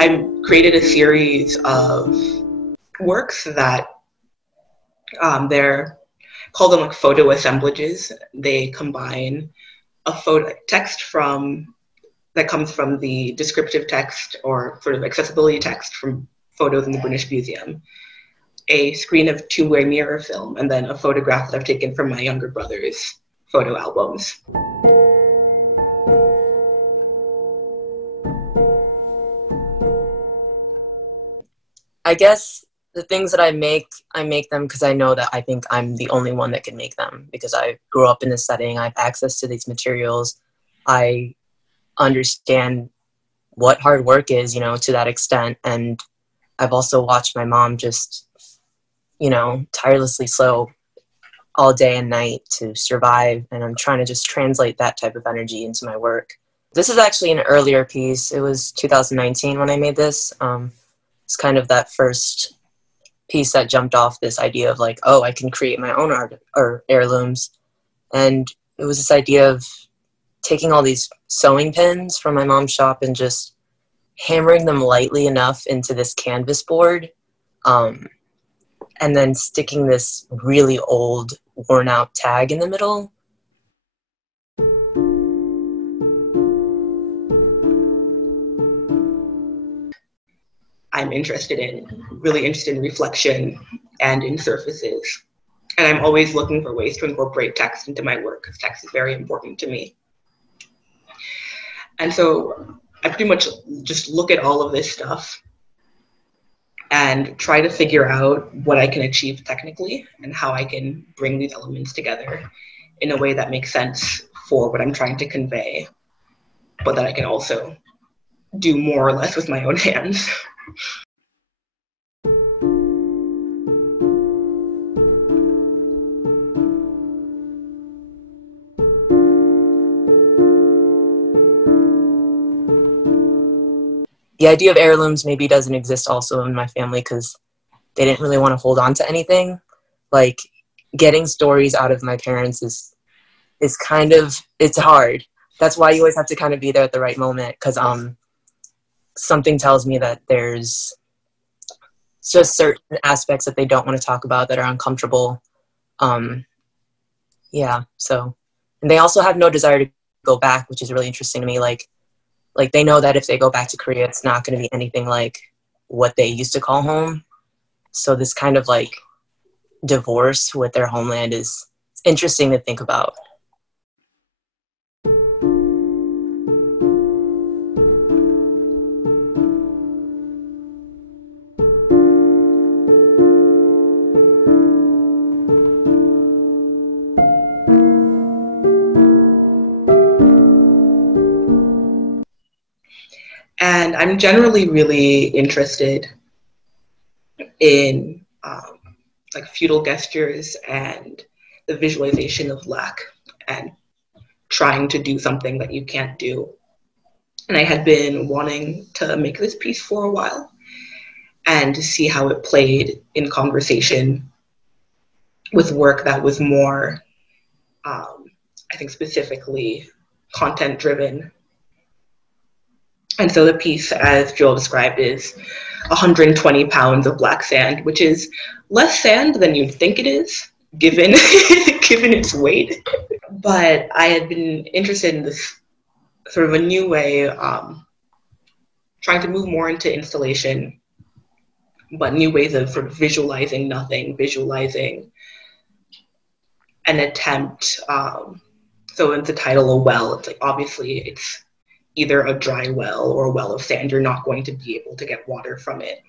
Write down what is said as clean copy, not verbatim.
I created a series of works that they're call them like photo assemblages. They combine a photo text that comes from the descriptive text or sort of accessibility text from photos in the British Museum, a screen of two-way mirror film, and then a photograph that I've taken from my younger brother's photo albums. I guess the things that I make them because I know that I think I'm the only one that can make them, because I grew up in this setting. I have access to these materials. I understand what hard work is, to that extent. And I've also watched my mom just, tirelessly sew all day and night to survive. And I'm trying to just translate that type of energy into my work. This is actually an earlier piece. It was 2019 when I made this. It's kind of that first piece that jumped off this idea of like, oh, I can create my own art or heirlooms. And it was this idea of taking all these sewing pins from my mom's shop and just hammering them lightly enough into this canvas board, and then sticking this really old, worn out tag in the middle. I'm really interested in reflection and in surfaces. And I'm always looking for ways to incorporate text into my work, because text is very important to me. And so I pretty much just look at all of this stuff and try to figure out what I can achieve technically and how I can bring these elements together in a way that makes sense for what I'm trying to convey, but that I can also do more or less with my own hands. The idea of heirlooms maybe doesn't exist also in my family because they didn't really want to hold on to anything. Like, getting stories out of my parents is kind of, it's hard. That's why you always have to kind of be there at the right moment, because something tells me that there's just certain aspects that they don't want to talk about that are uncomfortable. Yeah, so. And they also have no desire to go back, which is really interesting to me. Like they know that if they go back to Korea, it's not going to be anything like what they used to call home. So this kind of like divorce with their homeland is interesting to think about. And I'm generally really interested in like feudal gestures and the visualization of lack and trying to do something that you can't do. And I had been wanting to make this piece for a while and to see how it played in conversation with work that was more, I think specifically content driven. And so the piece, as Juelle described, is 120 pounds of black sand, which is less sand than you'd think it is, given given its weight. But I had been interested in this sort of a new way, trying to move more into installation, but new ways of sort of visualizing nothing, visualizing an attempt. So in the title, A Well, it's like obviously it's either a dry well or a well of sand. You're not going to be able to get water from it.